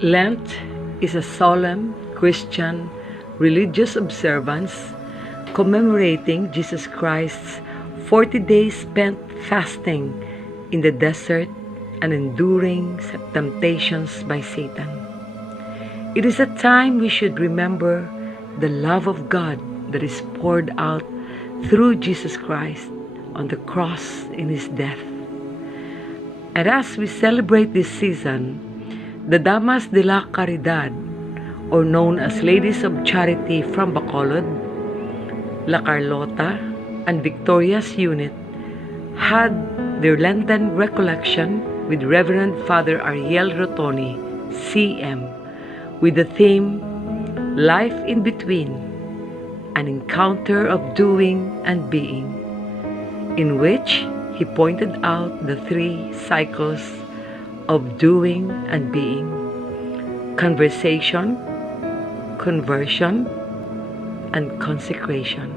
Lent is a solemn Christian religious observance commemorating Jesus Christ's 40 days spent fasting in the desert and enduring temptations by Satan. It is a time we should remember the love of God that is poured out through Jesus Christ on the cross in His death. And as we celebrate this season, the Damas de la Caridad, or known as Ladies of Charity from Bacolod, La Carlota, and Victoria's unit, had their Lenten Recollection with Reverend Father Ariel Rotoni, CM, with the theme, Life in Between, an encounter of doing and being, in which he pointed out the 3 cycles of doing and being: conversation, conversion, and consecration.